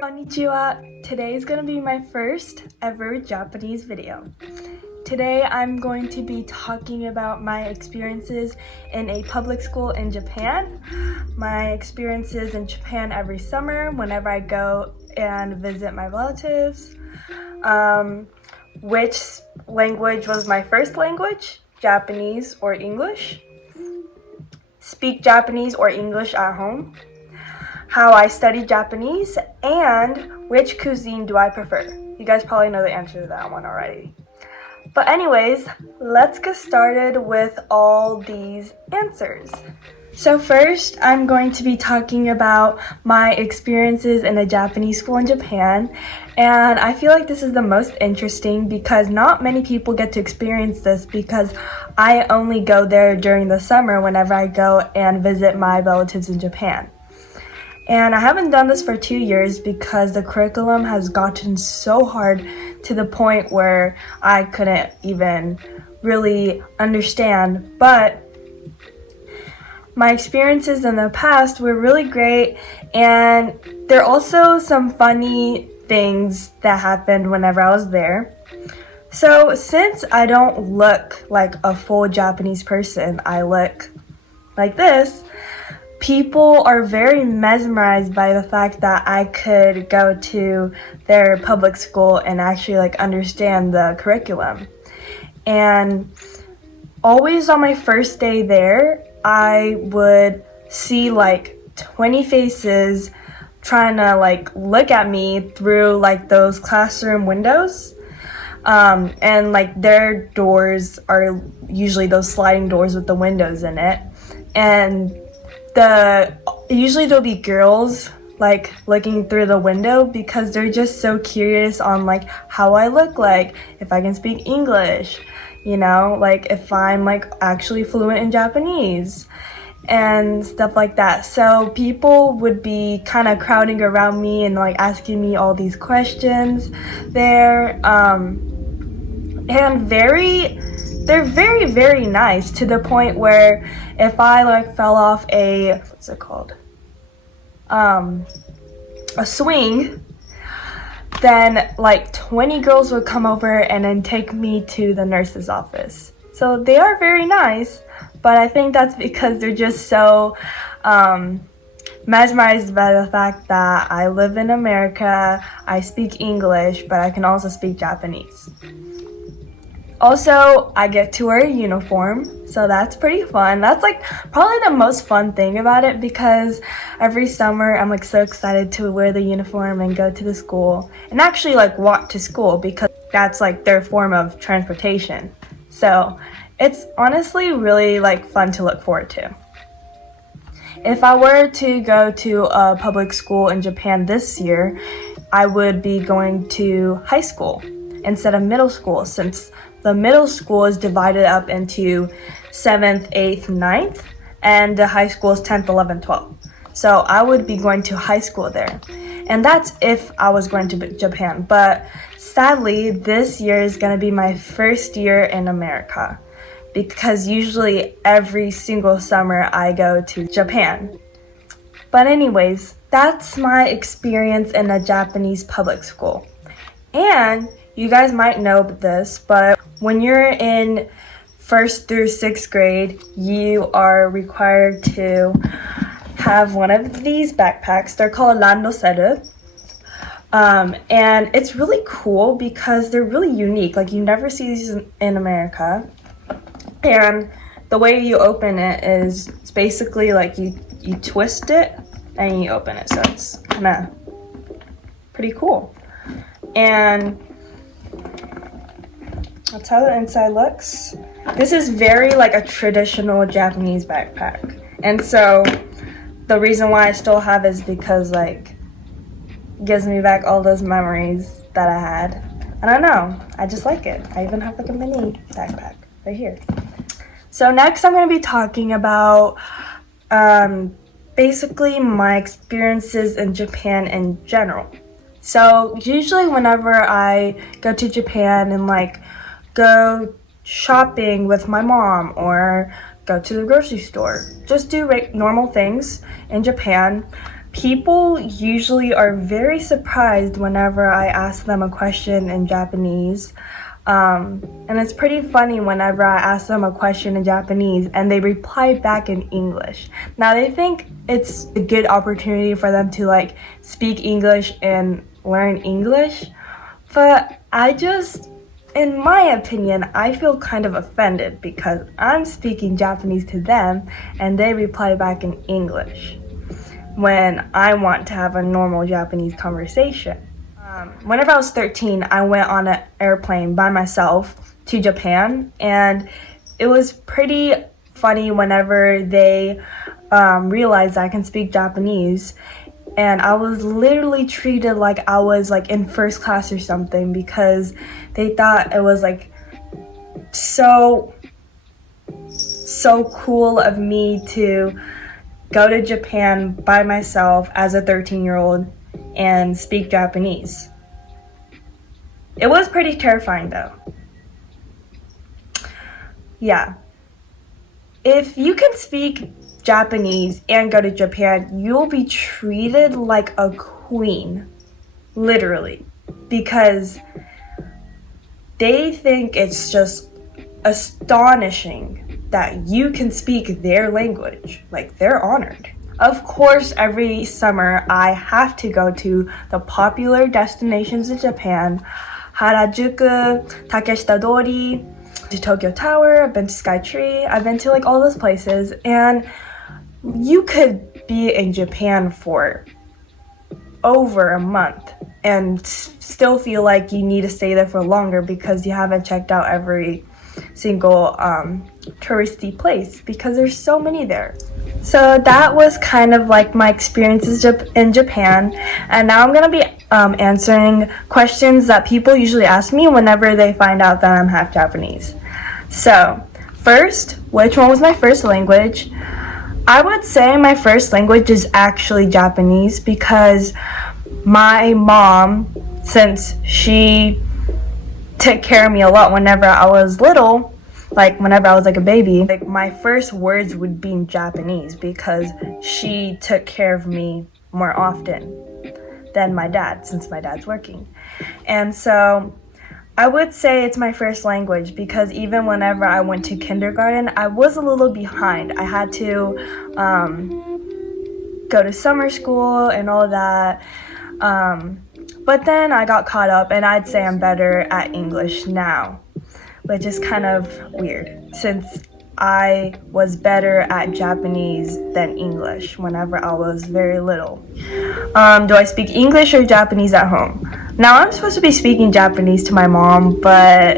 Konnichiwa! Today is going to be my first ever Japanese video. Today I'm going to be talking about my experiences in a public school in Japan, my experiences in Japan every summer whenever I go and visit my relatives, which language was my first language, Japanese or English, speak Japanese or English at home, how I studied Japanese, and which cuisine do I prefer. You guys probably know the answer to that one already. But anyways, let's get started with all these answers. So first, I'm going to be talking about my experiences in a Japanese school in Japan. And I feel like this is the most interesting because not many people get to experience this because I only go there during the summer whenever I go and visit my relatives in Japan. And I haven't done this for 2 years because the curriculum has gotten so hard to the point where I couldn't even really understand. But my experiences in the past were really great, and there are also some funny things that happened whenever I was there. So since I don't look like a full Japanese person, I look like this, people are very mesmerized by the fact that I could go to their public school and actually understand the curriculum. And always on my first day there, I would see 20 faces trying to look at me through those classroom windows. And their doors are usually those sliding doors with the windows in it. And usually there'll be girls looking through the window because they're just so curious on how I look like, if I can speak English, if I'm actually fluent in Japanese and stuff like that. So people would be kind of crowding around me and asking me all these questions there, and they're very, very nice to the point where if I fell off a swing, then 20 girls would come over and then take me to the nurse's office. So they are very nice, but I think that's because they're just so mesmerized by the fact that I live in America, I speak English, but I can also speak Japanese. Also, I get to wear a uniform, so that's pretty fun. That's probably the most fun thing about it because every summer I'm so excited to wear the uniform and go to the school and actually walk to school because that's their form of transportation. So it's honestly really fun to look forward to. If I were to go to a public school in Japan this year, I would be going to high school instead of middle school, since the middle school is divided up into 7th, 8th, 9th, and the high school is 10th, 11th, 12th. So I would be going to high school there. And that's if I was going to Japan. But sadly, this year is going to be my first year in America because usually every single summer I go to Japan. But anyways, that's my experience in a Japanese public school. And you guys might know this, but when you're in 1st through 6th grade, you are required to have one of these backpacks. They're called randoseru. And it's really cool because they're really unique. You never see these in America. And the way you open it is it's basically you twist it and you open it. So it's kind of pretty cool. And that's how the inside looks. This is very a traditional Japanese backpack. And so the reason why I still have is because it gives me back all those memories that I had. I don't know, I just like it. I even have a mini backpack right here. So next I'm going to be talking about basically my experiences in Japan in general. So usually whenever I go to Japan and go shopping with my mom or go to the grocery store. Just do normal things in Japan. People usually are very surprised whenever I ask them a question in Japanese. And it's pretty funny whenever I ask them a question in Japanese and they reply back in English. Now they think it's a good opportunity for them to like speak English and learn English, but in my opinion, I feel kind of offended because I'm speaking Japanese to them and they reply back in English when I want to have a normal Japanese conversation. Whenever I was 13, I went on an airplane by myself to Japan, and it was pretty funny whenever they realized I can speak Japanese, and I was literally treated like I was like in first class or something because they thought it was like so cool of me to go to Japan by myself as a 13-year-old and speak Japanese. It was pretty terrifying though. Yeah. If you can speak Japanese and go to Japan, you'll be treated like a queen, literally, because they think it's just astonishing that you can speak their language. Like, they're honored. Of course, every summer I have to go to the popular destinations in Japan. Harajuku, Takeshita-dori, to Tokyo Tower, I've been to Skytree, I've been to like all those places, and you could be in Japan for over a month and still feel like you need to stay there for longer because you haven't checked out every single touristy place because there's so many there. So that was kind of like my experiences in Japan, and now I'm gonna be answering questions that people usually ask me whenever they find out that I'm half Japanese. So first, which one was my first language? I would say my first language is actually Japanese because my mom, since she took care of me a lot whenever I was little, like whenever I was like a baby, like my first words would be in Japanese because she took care of me more often than my dad, since my dad's working. And so I would say it's my first language because even whenever I went to kindergarten, I was a little behind. I had to go to summer school and all that. But then I got caught up, and I'd say I'm better at English now, which is kind of weird since I was better at Japanese than English whenever I was very little. Do I speak English or Japanese at home? Now I'm supposed to be speaking Japanese to my mom, but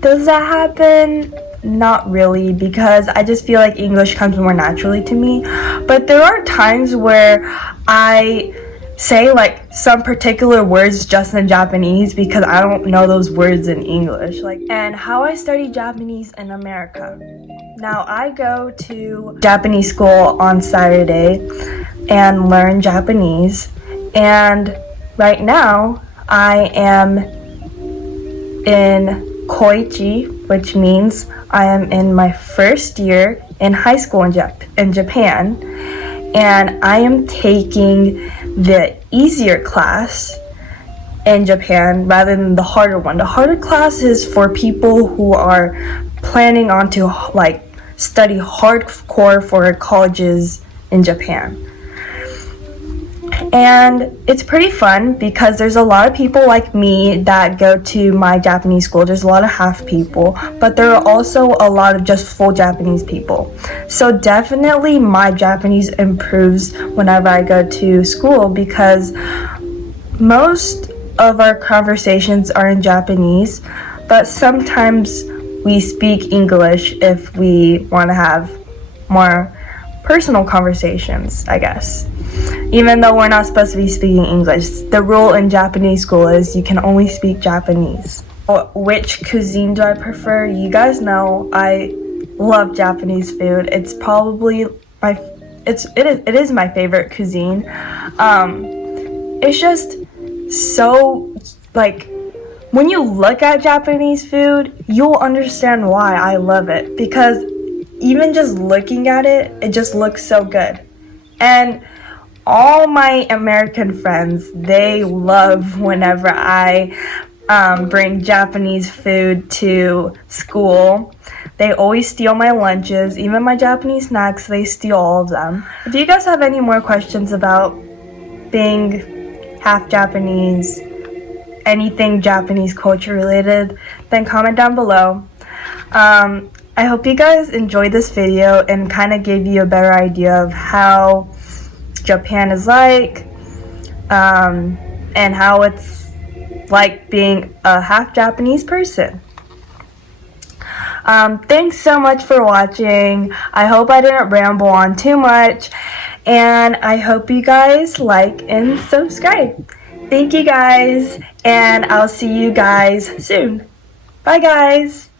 does that happen? Not really, because I just feel like English comes more naturally to me. But there are times where I say like some particular words just in Japanese because I don't know those words in English. And how I study Japanese in America. Now I go to Japanese school on Saturday and learn Japanese, and right now I am in Koichi, which means I am in my first year in high school in Japan, and I am taking the easier class in Japan rather than the harder one. The harder class is for people who are planning on to like study hardcore for colleges in Japan. And it's pretty fun because there's a lot of people like me that go to my Japanese school. There's a lot of half people, but there are also a lot of just full Japanese people. So definitely my Japanese improves whenever I go to school because most of our conversations are in Japanese, but sometimes we speak English if we want to have more personal conversations, I guess. Even though we're not supposed to be speaking English, the rule in Japanese school is you can only speak Japanese. Which cuisine do I prefer? You guys know I love Japanese food. It's probably it is my favorite cuisine. It's just so like when you look at Japanese food, you'll understand why I love it, because even just looking at it, it just looks so good. And all my American friends, they love whenever I bring Japanese food to school. They always steal my lunches, even my Japanese snacks, they steal all of them. If you guys have any more questions about being half Japanese, anything Japanese culture related, then comment down below. I hope you guys enjoyed this video and kind of gave you a better idea of how Japan is like, and how it's like being a half Japanese person. Thanks so much for watching. I hope I didn't ramble on too much, and I hope you guys like and subscribe. Thank you guys, and I'll see you guys soon. Bye guys.